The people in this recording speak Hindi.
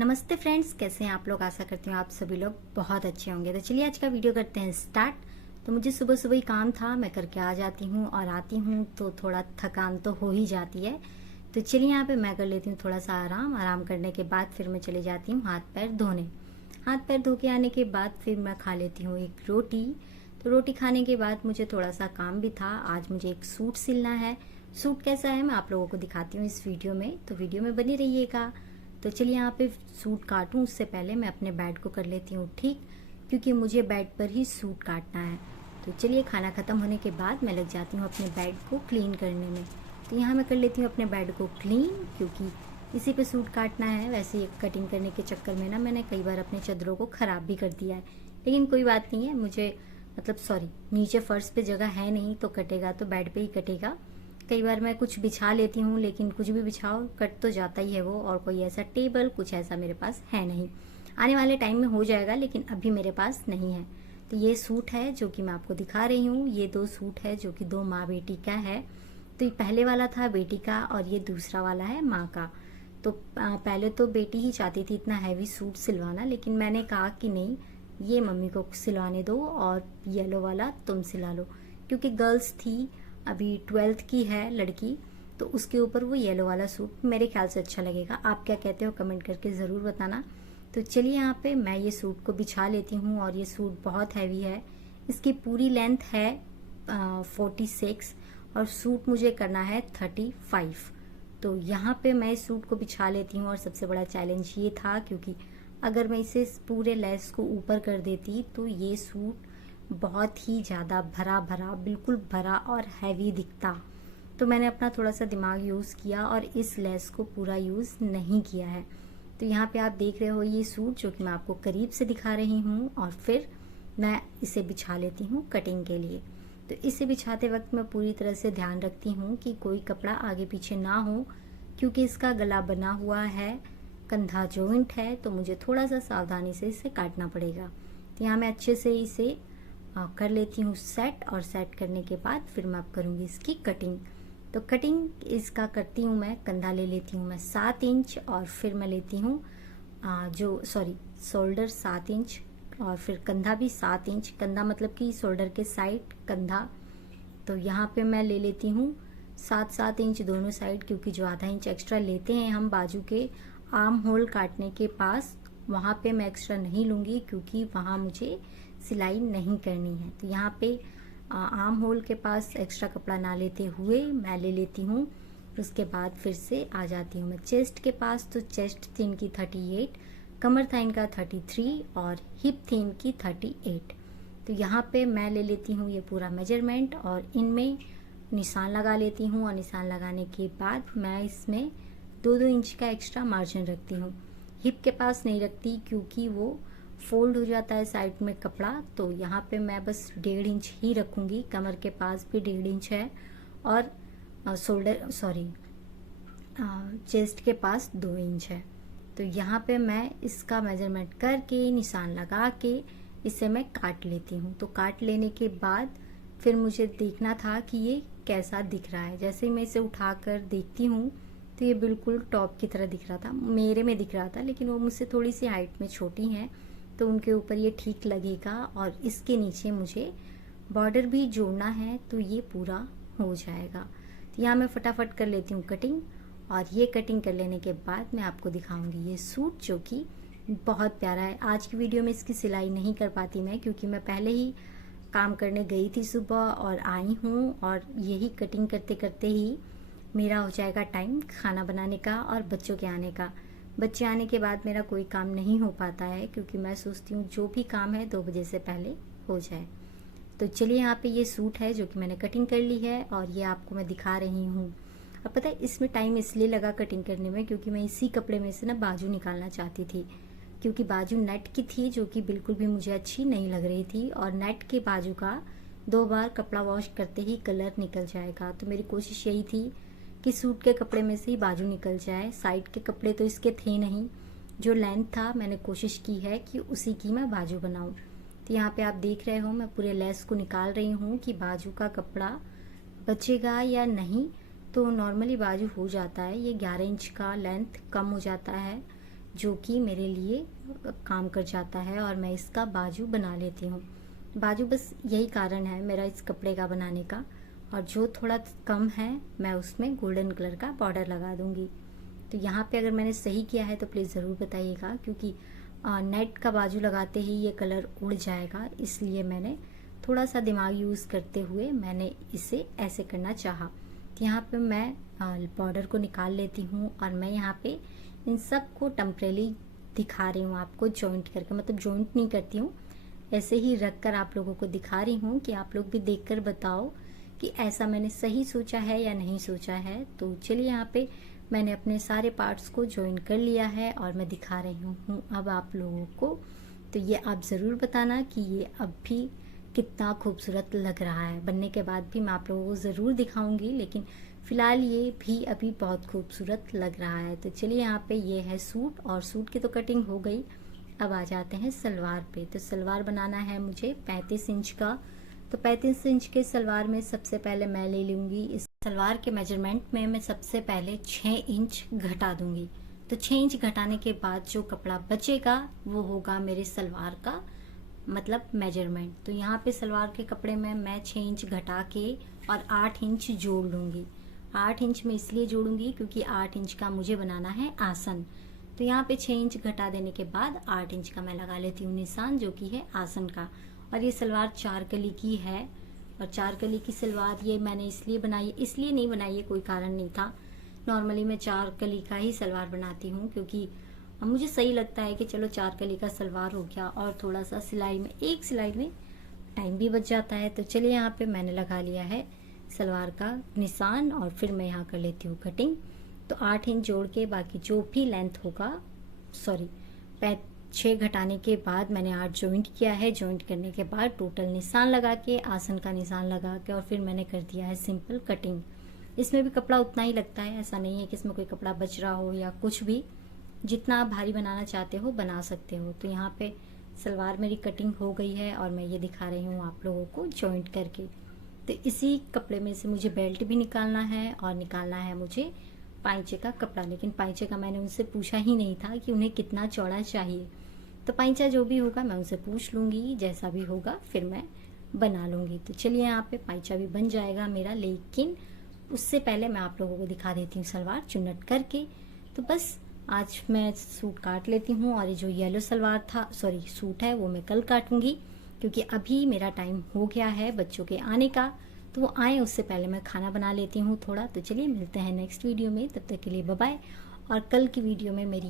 नमस्ते फ्रेंड्स, कैसे हैं आप लोग। आशा करती हूँ आप सभी लोग बहुत अच्छे होंगे। तो चलिए आज का वीडियो करते हैं स्टार्ट। तो मुझे सुबह सुबह ही काम था, मैं करके आ जाती हूँ और आती हूँ तो थोड़ा थकान तो हो ही जाती है। तो चलिए यहाँ पे मैं कर लेती हूँ थोड़ा सा आराम करने के बाद फिर मैं चली जाती हूँ हाथ पैर धोने। हाथ पैर धो के आने के बाद फिर मैं खा लेती हूँ एक रोटी। तो रोटी खाने के बाद मुझे थोड़ा सा काम भी था। आज मुझे एक सूट सिलना है। सूट कैसा है मैं आप लोगों को दिखाती हूँ इस वीडियो में, तो वीडियो में बनी रहिएगा। तो चलिए यहाँ पे सूट काटूं उससे पहले मैं अपने बेड को कर लेती हूँ ठीक, क्योंकि मुझे बेड पर ही सूट काटना है। तो चलिए खाना खत्म होने के बाद मैं लग जाती हूँ अपने बेड को क्लीन करने में। तो यहाँ मैं कर लेती हूँ अपने बेड को क्लीन, क्योंकि इसी पे सूट काटना है। वैसे ही कटिंग करने के चक्कर में ना मैंने कई बार अपने चादरों को ख़राब भी कर दिया है, लेकिन कोई बात नहीं है। मुझे नीचे फर्श पे जगह है नहीं, तो कटेगा तो बेड पे ही कटेगा। कई बार मैं कुछ बिछा लेती हूँ, लेकिन कुछ भी बिछाओ कट तो जाता ही है वो। और कोई ऐसा टेबल कुछ ऐसा मेरे पास है नहीं। आने वाले टाइम में हो जाएगा, लेकिन अभी मेरे पास नहीं है। तो ये सूट है जो कि मैं आपको दिखा रही हूँ। ये दो सूट है जो कि दो माँ बेटी का है। तो ये पहले वाला था बेटी का और ये दूसरा वाला है माँ का। तो पहले तो बेटी ही चाहती थी इतना हैवी सूट सिलवाना, लेकिन मैंने कहा कि नहीं, ये मम्मी को सिलवाने दो और येलो वाला तुम सिला लो, क्योंकि गर्ल्स थी, अभी 12th की है लड़की, तो उसके ऊपर वो येलो वाला सूट मेरे ख्याल से अच्छा लगेगा। आप क्या कहते हो कमेंट करके ज़रूर बताना। तो चलिए यहाँ पे मैं ये सूट को बिछा लेती हूँ। और ये सूट बहुत हैवी है। इसकी पूरी लेंथ है 46 और सूट मुझे करना है 35। तो यहाँ पे मैं इस सूट को बिछा लेती हूँ। और सबसे बड़ा चैलेंज ये था, क्योंकि अगर मैं इसे पूरे लेस को ऊपर कर देती तो ये सूट बहुत ही ज़्यादा भरा बिल्कुल भरा और हैवी दिखता। तो मैंने अपना थोड़ा सा दिमाग यूज़ किया और इस लेस को पूरा यूज़ नहीं किया है। तो यहाँ पे आप देख रहे हो ये सूट जो कि मैं आपको करीब से दिखा रही हूँ। और फिर मैं इसे बिछा लेती हूँ कटिंग के लिए। तो इसे बिछाते वक्त मैं पूरी तरह से ध्यान रखती हूँ कि कोई कपड़ा आगे पीछे ना हो, क्योंकि इसका गला बना हुआ है, कंधा जॉइंट है, तो मुझे थोड़ा सा सावधानी से इसे काटना पड़ेगा। तो यहाँ मैं अच्छे से इसे कर लेती हूँ सेट। और सेट करने के बाद फिर मैं अब करूँगी इसकी कटिंग। तो कटिंग इसका करती हूँ मैं, कंधा ले लेती हूँ मैं 7 इंच और फिर मैं लेती हूँ शोल्डर 7 इंच और फिर कंधा भी 7 इंच। कंधा मतलब कि शोल्डर के साइड कंधा। तो यहाँ पे मैं ले लेती हूँ 7-7 इंच दोनों साइड, क्योंकि जो आधा इंच एक्स्ट्रा लेते हैं हम बाजू के आर्म होल काटने के पास, वहाँ पे मैं एक्स्ट्रा नहीं लूँगी, क्योंकि वहाँ मुझे सिलाई नहीं करनी है। तो यहाँ पे आर्म होल के पास एक्स्ट्रा कपड़ा ना लेते हुए मैं ले लेती हूँ। उसके बाद फिर से आ जाती हूँ मैं चेस्ट के पास। तो चेस्ट थी इनकी 38, कमर था इनका 33 और हिप थी इनकी 38। तो यहाँ पे मैं ले लेती हूँ ये पूरा मेजरमेंट और इनमें निशान लगा लेती हूँ। और निशान लगाने के बाद मैं इसमें 2-2 इंच का एक्स्ट्रा मार्जिन रखती हूँ। हिप के पास नहीं रखती, क्योंकि वो फोल्ड हो जाता है साइड में कपड़ा। तो यहाँ पे मैं बस 1.5 इंच ही रखूँगी। कमर के पास भी 1.5 इंच है और चेस्ट के पास 2 इंच है। तो यहाँ पे मैं इसका मेजरमेंट करके निशान लगा के इसे मैं काट लेती हूँ। तो काट लेने के बाद फिर मुझे देखना था कि ये कैसा दिख रहा है। जैसे ही मैं इसे उठाकर देखती हूँ तो ये बिल्कुल टॉप की तरह दिख रहा था, मेरे में दिख रहा था, लेकिन वो मुझसे थोड़ी सी हाइट में छोटी हैं, तो उनके ऊपर ये ठीक लगेगा। और इसके नीचे मुझे बॉर्डर भी जोड़ना है, तो ये पूरा हो जाएगा। तो यहाँ मैं फटाफट कर लेती हूँ कटिंग। और ये कटिंग कर लेने के बाद मैं आपको दिखाऊंगी ये सूट, जो कि बहुत प्यारा है। आज की वीडियो में इसकी सिलाई नहीं कर पाती मैं, क्योंकि मैं पहले ही काम करने गई थी सुबह और आई हूँ, और यही कटिंग करते करते ही मेरा हो जाएगा टाइम खाना बनाने का और बच्चों के आने का। बच्चे आने के बाद मेरा कोई काम नहीं हो पाता है, क्योंकि मैं सोचती हूँ जो भी काम है 2 बजे से पहले हो जाए। तो चलिए यहाँ पे ये सूट है जो कि मैंने कटिंग कर ली है और ये आपको मैं दिखा रही हूँ। अब पता है इसमें टाइम इसलिए लगा कटिंग करने में, क्योंकि मैं इसी कपड़े में से ना बाजू निकालना चाहती थी, क्योंकि बाजू नेट की थी जो कि बिल्कुल भी मुझे अच्छी नहीं लग रही थी। और नेट के बाजू का 2 बार कपड़ा वॉश करते ही कलर निकल जाएगा। तो मेरी कोशिश यही थी कि सूट के कपड़े में से ही बाजू निकल जाए। साइड के कपड़े तो इसके थे नहीं, जो लेंथ था मैंने कोशिश की है कि उसी की मैं बाजू बनाऊं। तो यहाँ पे आप देख रहे हो मैं पूरे लेस को निकाल रही हूँ कि बाजू का कपड़ा बचेगा या नहीं। तो नॉर्मली बाजू हो जाता है, ये 11 इंच का लेंथ कम हो जाता है जो कि मेरे लिए काम कर जाता है और मैं इसका बाजू बना लेती हूँ। बाजू बस यही कारण है मेरा इस कपड़े का बनाने का, और जो थोड़ा कम है मैं उसमें गोल्डन कलर का बॉर्डर लगा दूंगी। तो यहाँ पे अगर मैंने सही किया है तो प्लीज़ ज़रूर बताइएगा, क्योंकि नेट का बाजू लगाते ही ये कलर उड़ जाएगा, इसलिए मैंने थोड़ा सा दिमाग यूज़ करते हुए मैंने इसे ऐसे करना चाहा। तो यहाँ पे मैं बॉर्डर को निकाल लेती हूँ और मैं यहाँ पे इन सब को टेम्परेरी दिखा रही हूँ आपको, जॉइंट करके, मतलब जॉइंट नहीं करती हूँ, ऐसे ही रख कर आप लोगों को दिखा रही हूँ कि आप लोग भी देखकर बताओ कि ऐसा मैंने सही सोचा है या नहीं सोचा है। तो चलिए यहाँ पे मैंने अपने सारे पार्ट्स को ज्वाइन कर लिया है और मैं दिखा रही हूँ अब आप लोगों को। तो ये आप ज़रूर बताना कि ये अब भी कितना खूबसूरत लग रहा है। बनने के बाद भी मैं आप लोगों को ज़रूर दिखाऊंगी, लेकिन फ़िलहाल ये भी अभी बहुत खूबसूरत लग रहा है। तो चलिए यहाँ पे ये है सूट, और सूट की तो कटिंग हो गई। अब आ जाते हैं सलवार पे। तो सलवार बनाना है मुझे 35 इंच का। तो 35 इंच के सलवार में सबसे पहले मैं ले लूँगी, इस सलवार के मेजरमेंट में मैं सबसे पहले 6 इंच घटा दूंगी। तो 6 इंच घटाने के बाद जो कपड़ा बचेगा वो होगा मेरे सलवार का मतलब मेजरमेंट। तो यहाँ पे सलवार के कपड़े में मैं 6 इंच घटा के और 8 इंच जोड़ लूँगी। 8 इंच में इसलिए जोड़ूंगी क्योंकि 8 इंच का मुझे बनाना है आसन। तो यहाँ पे 6 इंच घटा देने के बाद 8 इंच का मैं लगा लेती हूँ निशान, जो कि है आसन का। और ये सलवार 4 कली की है, और 4 कली की सलवार ये मैंने इसलिए बनाई, इसलिए नहीं बनाई है, कोई कारण नहीं था। नॉर्मली मैं 4 कली का ही सलवार बनाती हूँ, क्योंकि मुझे सही लगता है कि चलो 4 कली का सलवार हो गया और थोड़ा सा सिलाई में, एक सिलाई में टाइम भी बच जाता है। तो चलिए यहाँ पे मैंने लगा लिया है सलवार का निशान, और फिर मैं यहाँ कर लेती हूँ कटिंग। तो 8 इंच जोड़ के बाकी जो भी लेंथ होगा, 6 घटाने के बाद मैंने 8 जॉइंट किया है। जॉइंट करने के बाद टोटल निशान लगा के, आसन का निशान लगा के, और फिर मैंने कर दिया है सिंपल कटिंग। इसमें भी कपड़ा उतना ही लगता है, ऐसा नहीं है कि इसमें कोई कपड़ा बच रहा हो या कुछ भी। जितना आप भारी बनाना चाहते हो बना सकते हो। तो यहाँ पे सलवार मेरी कटिंग हो गई है और मैं ये दिखा रही हूँ आप लोगों को जॉइंट करके। तो इसी कपड़े में से मुझे बेल्ट भी निकालना है और निकालना है मुझे पाइंचे का कपड़ा। लेकिन पाइंचे का मैंने उनसे पूछा ही नहीं था कि उन्हें कितना चौड़ा चाहिए। तो पाइंचा जो भी होगा मैं उनसे पूछ लूँगी, जैसा भी होगा फिर मैं बना लूँगी। तो चलिए यहाँ पे पाइंचा भी बन जाएगा मेरा, लेकिन उससे पहले मैं आप लोगों को दिखा देती हूँ सलवार चुन्नट करके। तो बस आज मैं सूट काट लेती हूँ, और ये जो येलो सलवार था, सूट है, वो मैं कल काटूंगी, क्योंकि अभी मेरा टाइम हो गया है बच्चों के आने का। तो वो आए उससे पहले मैं खाना बना लेती हूँ थोड़ा। तो चलिए मिलते हैं नेक्स्ट वीडियो में, तब तक के लिए बाय बाय। और कल की वीडियो में मेरी